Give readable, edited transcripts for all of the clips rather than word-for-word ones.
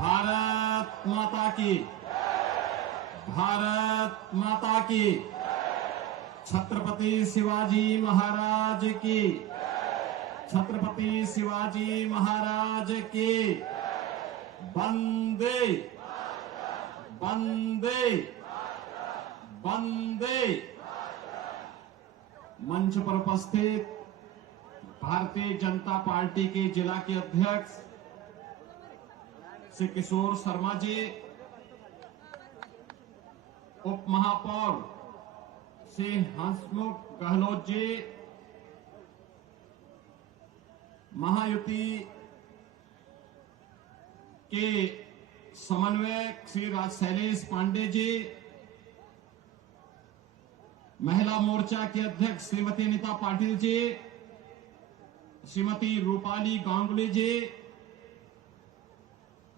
भारत माता की, भारत माता की, छत्रपति शिवाजी महाराज की, छत्रपति शिवाजी महाराज की। वंदे वंदे वंदे। मंच पर उपस्थित भारतीय जनता पार्टी के जिला के अध्यक्ष श्री किशोर शर्मा जी, उप महापौर श्री हंसमुख गहलोत जी, महायुति के समन्वयक श्री शैलेश पांडे जी, महिला मोर्चा के अध्यक्ष श्रीमती नीता पाटिल जी, श्रीमती रूपाली गांगुली जी,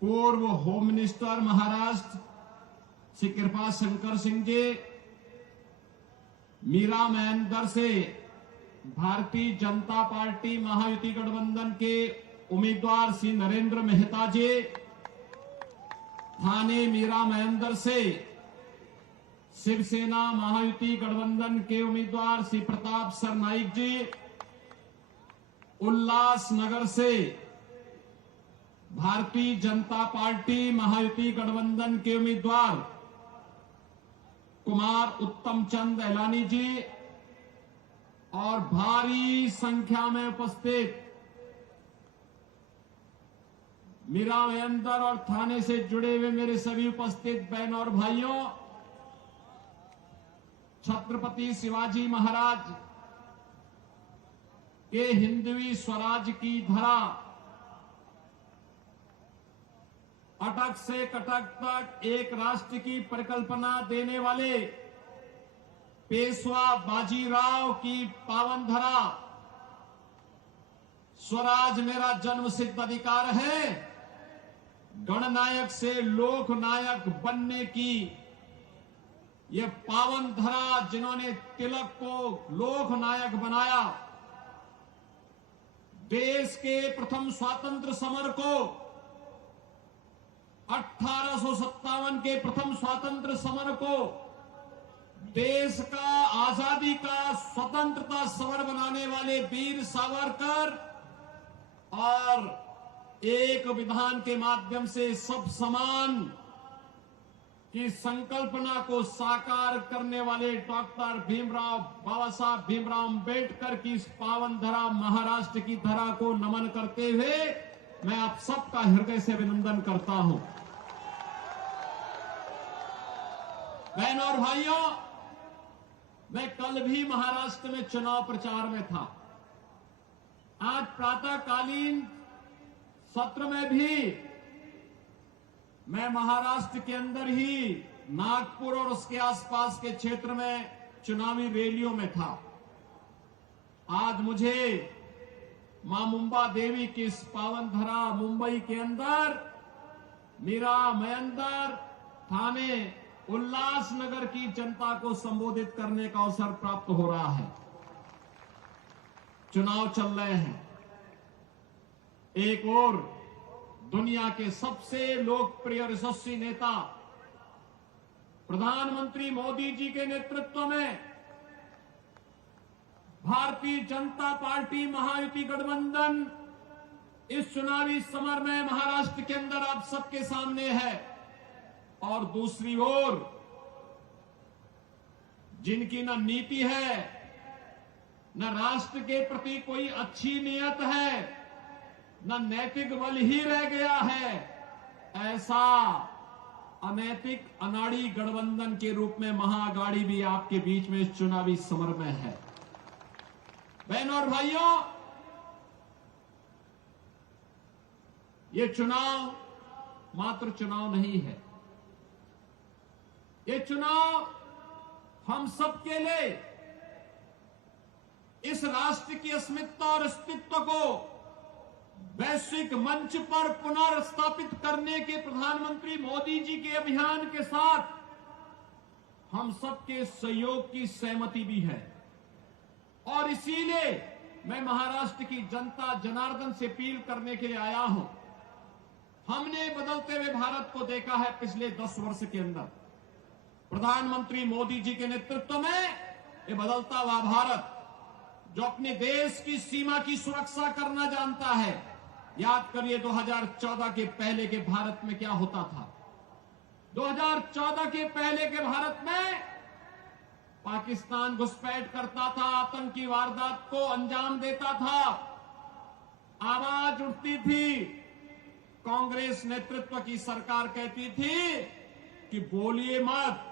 पूर्व होम मिनिस्टर महाराष्ट्र श्री कृपा शंकर सिंह जी, मीरा महेंद्र से भारतीय जनता पार्टी महायुति गठबंधन के उम्मीदवार श्री नरेंद्र मेहता जी, थाने मीरा महेंद्र से शिवसेना महायुति गठबंधन के उम्मीदवार श्री प्रताप सरनाइक जी, उल्लासनगर से भारतीय जनता पार्टी महायुति गठबंधन के उम्मीदवार कुमार उत्तम चंद एलानी जी और भारी संख्या में उपस्थित मीरा महेंद्र और थाने से जुड़े हुए मेरे सभी उपस्थित बहनों और भाइयों, छत्रपति शिवाजी महाराज के हिंदवी स्वराज की धरा अटक से कटक तक एक राष्ट्र की परिकल्पना देने वाले पेशवा बाजीराव की पावन धरा स्वराज मेरा जन्म सिद्ध अधिकार है, गणनायक से लोकनायक बनने की ये पावन धरा जिन्होंने तिलक को लोकनायक बनाया, देश के प्रथम स्वातंत्र समर को 1857 के प्रथम स्वातंत्र समर को देश का आजादी का स्वतंत्रता समर बनाने वाले वीर सावरकर और एक विधान के माध्यम से सब समान की संकल्पना को साकार करने वाले डॉक्टर भीमराव बाबा साहब भीमराव अंबेडकर की इस पावन धरा महाराष्ट्र की धरा को नमन करते हुए मैं आप सबका हृदय से अभिनंदन करता हूं। बहनों और भाइयों, मैं कल भी महाराष्ट्र में चुनाव प्रचार में था। आज प्रातःकालीन सत्र में भी मैं महाराष्ट्र के अंदर ही नागपुर और उसके आसपास के क्षेत्र में चुनावी रैलियों में था। आज मुझे मां मुंबा देवी की इस पावन धरा मुंबई के अंदर मीरा महेंद्र थाने उल्लासनगर की जनता को संबोधित करने का अवसर प्राप्त हो रहा है। चुनाव चल रहे हैं। एक और दुनिया के सबसे लोकप्रिय और यशस्वी नेता प्रधानमंत्री मोदी जी के नेतृत्व में भारतीय जनता पार्टी महायुति गठबंधन इस चुनावी समर में महाराष्ट्र के अंदर आप सबके सामने है। और दूसरी ओर जिनकी न नीति है न राष्ट्र के प्रति कोई अच्छी नीयत है न नैतिक बल ही रह गया है, ऐसा अनैतिक अनाड़ी गठबंधन के रूप में महाअघाड़ी भी आपके बीच में इस चुनावी समर में है। बहनों और भाइयों, ये चुनाव मात्र चुनाव नहीं है, ये चुनाव हम सबके लिए इस राष्ट्र की अस्मिता और अस्तित्व को वैश्विक मंच पर पुनर्स्थापित करने के प्रधानमंत्री मोदी जी के अभियान के साथ हम सबके सहयोग की सहमति भी है। और इसीलिए मैं महाराष्ट्र की जनता जनार्दन से अपील करने के लिए आया हूं। हमने बदलते हुए भारत को देखा है पिछले 10 वर्ष के अंदर। प्रधानमंत्री मोदी जी के नेतृत्व में ये बदलता हुआ भारत जो अपने देश की सीमा की सुरक्षा करना जानता है। याद करिए 2014 के पहले के भारत में क्या होता था। 2014 के पहले के भारत में पाकिस्तान घुसपैठ करता था, आतंकी वारदात को अंजाम देता था, आवाज उठती थी। कांग्रेस नेतृत्व की सरकार कहती थी कि बोलिए मत,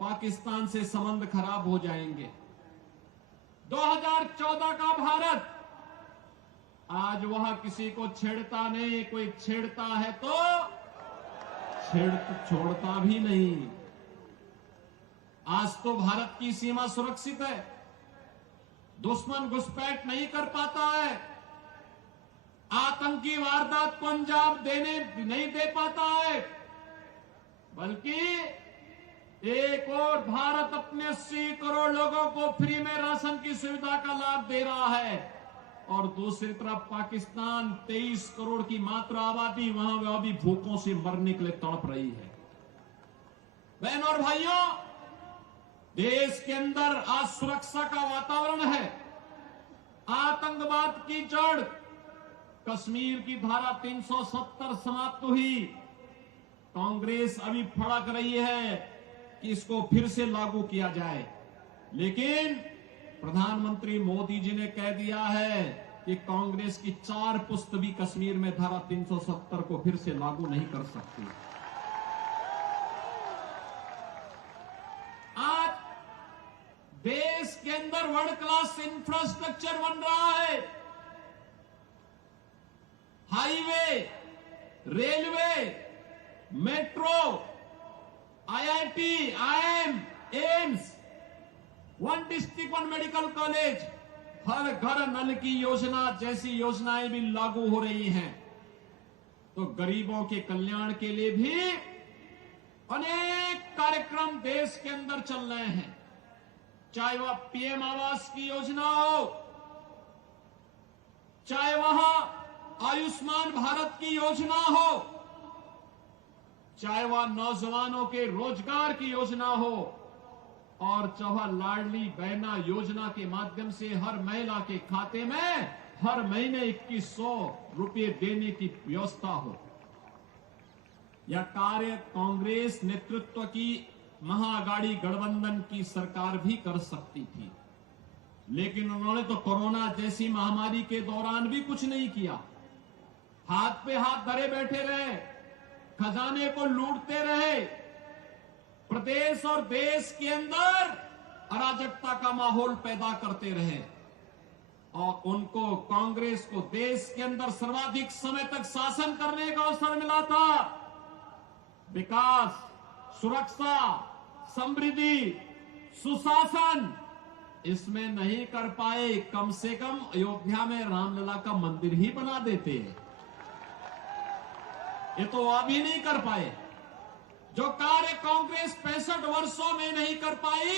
पाकिस्तान से संबंध खराब हो जाएंगे। 2014 का भारत आज वह किसी को छेड़ता नहीं, कोई छेड़ता है तो छोड़ता भी नहीं। आज तो भारत की सीमा सुरक्षित है, दुश्मन घुसपैठ नहीं कर पाता है, आतंकी वारदात को अंजाम नहीं दे पाता है, बल्कि एक और भारत अपने 80 करोड़ लोगों को फ्री में राशन की सुविधा का लाभ दे रहा है और दूसरी तरफ पाकिस्तान 23 करोड़ की मात्र आबादी वहां वह भी भूखों से मरने के लिए तड़प रही है। बहनों और भाइयों, देश के अंदर आज सुरक्षा का वातावरण है। आतंकवाद की जड़ कश्मीर की धारा 370 समाप्त हुई। कांग्रेस अभी फड़क रही है कि इसको फिर से लागू किया जाए, लेकिन प्रधानमंत्री मोदी जी ने कह दिया है कि कांग्रेस की 4 पुस्त भी कश्मीर में धारा 370 को फिर से लागू नहीं कर सकती। आज देश के अंदर वर्ल्ड क्लास इंफ्रास्ट्रक्चर बन रहा है। Highway, railway, metro, IIT, IIM, AIIMS, 1 district 1 medical college, हर घर नल की योजना जैसी योजनाएं भी लागू हो रही हैं। तो गरीबों के कल्याण के लिए भी अनेक कार्यक्रम देश के अंदर चल रहे हैं। चाहे वह पीएम आवास की योजना हो, चाहे वह आयुष्मान भारत की योजना हो, चाहे वह नौजवानों के रोजगार की योजना हो, और चाहे लाडली बहना योजना के माध्यम से हर महिला के खाते में हर महीने 2100 रुपये देने की व्यवस्था हो। यह कार्य कांग्रेस नेतृत्व की महाअघाड़ी गठबंधन की सरकार भी कर सकती थी, लेकिन उन्होंने तो कोरोना जैसी महामारी के दौरान भी कुछ नहीं किया। हाथ पे हाथ धरे बैठे रहे, खजाने को लूटते रहे, प्रदेश और देश के अंदर अराजकता का माहौल पैदा करते रहे और उनको, कांग्रेस को देश के अंदर सर्वाधिक समय तक शासन करने का अवसर मिला था। विकास, सुरक्षा, समृद्धि, सुशासन इसमें नहीं कर पाए। कम से कम अयोध्या में रामलला का मंदिर ही बना देते, ये तो अभी नहीं कर पाए। जो कार्य कांग्रेस 65 वर्षों में नहीं कर पाई,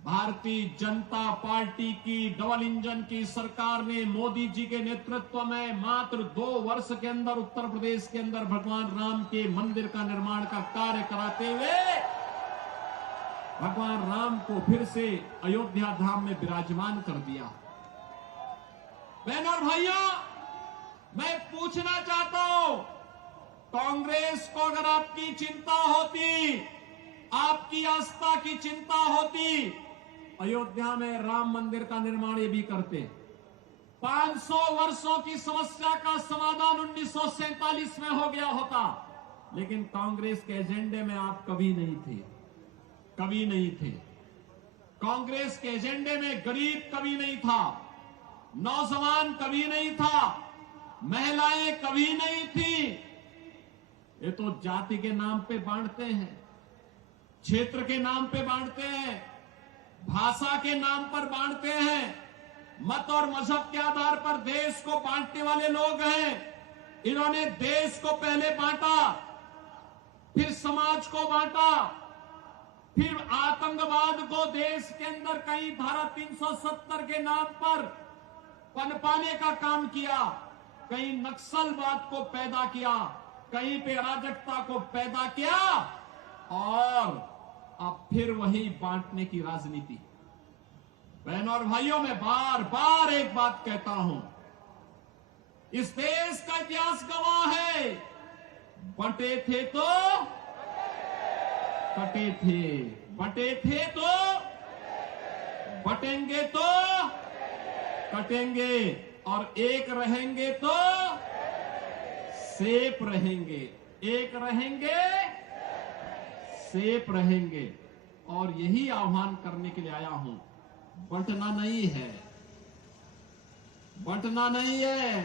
भारतीय जनता पार्टी की डबल इंजन की सरकार ने मोदी जी के नेतृत्व में मात्र 2 वर्ष के अंदर उत्तर प्रदेश के अंदर भगवान राम के मंदिर का निर्माण का कार्य कराते हुए भगवान राम को फिर से अयोध्या धाम में विराजमान कर दिया। बहनों और भाइयों, मैं पूछना चाहता हूं, कांग्रेस को अगर आपकी चिंता होती, आपकी आस्था की चिंता होती, अयोध्या में राम मंदिर का निर्माण ये भी करते। 500 वर्षों की समस्या का समाधान 1947 में हो गया होता, लेकिन कांग्रेस के एजेंडे में आप कभी नहीं थे, कभी नहीं थे। कांग्रेस के एजेंडे में गरीब कभी नहीं था, नौजवान कभी नहीं था, महिलाएं कभी नहीं थी। ये तो जाति के नाम पे बांटते हैं, क्षेत्र के नाम पे बांटते हैं, भाषा के नाम पर बांटते हैं, मत और मजहब के आधार पर देश को बांटने वाले लोग हैं। इन्होंने देश को पहले बांटा, फिर समाज को बांटा, फिर आतंकवाद को देश के अंदर कई धारा 370 के नाम पर पनपाने का काम किया। कहीं नक्सलवाद को पैदा किया, कहीं पे अराजकता को पैदा किया और अब फिर वही बांटने की राजनीति। बहनों और भाइयों, मैं बार बार एक बात कहता हूं, इस देश का इतिहास गवाह है, बंटे थे तो कटे थे, बंटे थे तो बटेंगे तो कटेंगे, और एक रहेंगे तो सेफ रहेंगे, एक रहेंगे सेफ रहेंगे। और यही आह्वान करने के लिए आया हूं, बंटना नहीं है, बंटना नहीं है,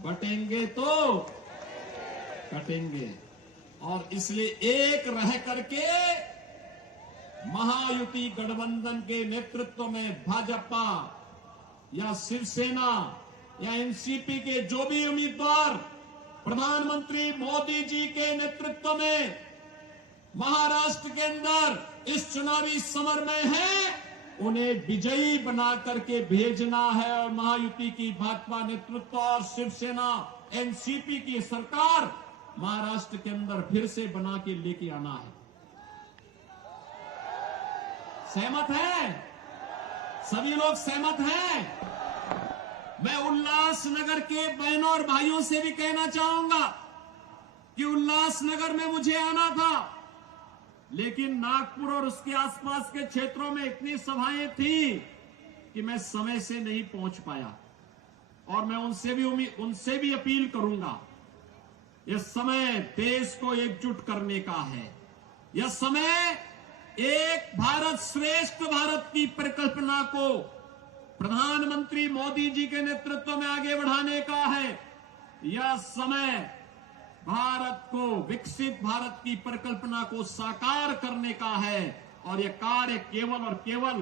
बटेंगे तो कटेंगे। और इसलिए एक रह करके महायुति गठबंधन के नेतृत्व में भाजपा या शिवसेना या एनसीपी के जो भी उम्मीदवार प्रधानमंत्री मोदी जी के नेतृत्व में महाराष्ट्र के अंदर इस चुनावी समर में हैं, उन्हें विजयी बना करके भेजना है और महायुति की भाजपा नेतृत्व और शिवसेना एनसीपी की सरकार महाराष्ट्र के अंदर फिर से बना के लेके आना है। सहमत हैं? सभी लोग सहमत हैं? मैं उल्लासनगर के बहनों और भाइयों से भी कहना चाहूंगा कि उल्लासनगर में मुझे आना था, लेकिन नागपुर और उसके आसपास के क्षेत्रों में इतनी सभाएं थी कि मैं समय से नहीं पहुंच पाया। और मैं उनसे भी अपील करूंगा, यह समय देश को एकजुट करने का है, यह समय एक भारत श्रेष्ठ भारत की परिकल्पना को प्रधानमंत्री मोदी जी के नेतृत्व में आगे बढ़ाने का है। यह समय भारत को विकसित भारत की परिकल्पना को साकार करने का है। और यह कार्य केवल और केवल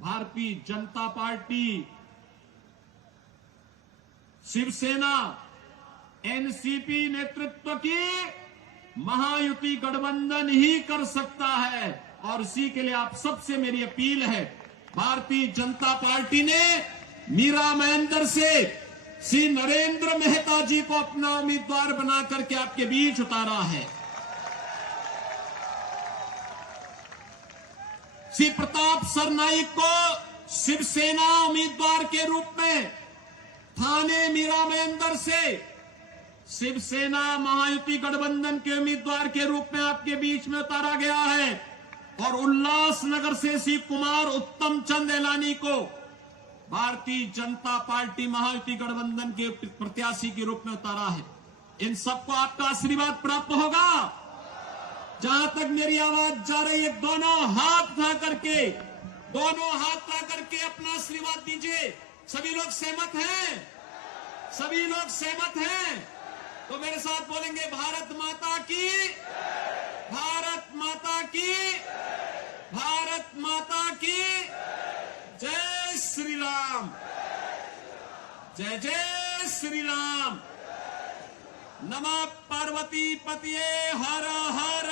भारतीय जनता पार्टी, शिवसेना, एनसीपी नेतृत्व की महायुति गठबंधन ही कर सकता है। और इसी के लिए आप सबसे मेरी अपील है, भारतीय जनता पार्टी ने मीरा महेंद्र से श्री नरेंद्र मेहता जी को अपना उम्मीदवार बना करके आपके बीच उतारा है। श्री प्रताप सरनाईक को शिवसेना उम्मीदवार के रूप में थाने मीरा महेंद्र से शिवसेना महायुति गठबंधन के उम्मीदवार के रूप में आपके बीच में उतारा गया है। और उल्लासनगर से श्री कुमार उत्तम चंद एलानी को भारतीय जनता पार्टी महायुति गठबंधन के प्रत्याशी के रूप में उतारा है। इन सबको आपका आशीर्वाद प्राप्त होगा। जहां तक मेरी आवाज जा रही है, दोनों हाथ उठा करके अपना आशीर्वाद दीजिए। सभी लोग सहमत हैं? सभी लोग सहमत हैं? तो मेरे साथ बोलेंगे, भारत माता की, भारत माता की, भारत माता की जय श्री राम, जय जय श्री राम। नमः पार्वती पतिये हर हर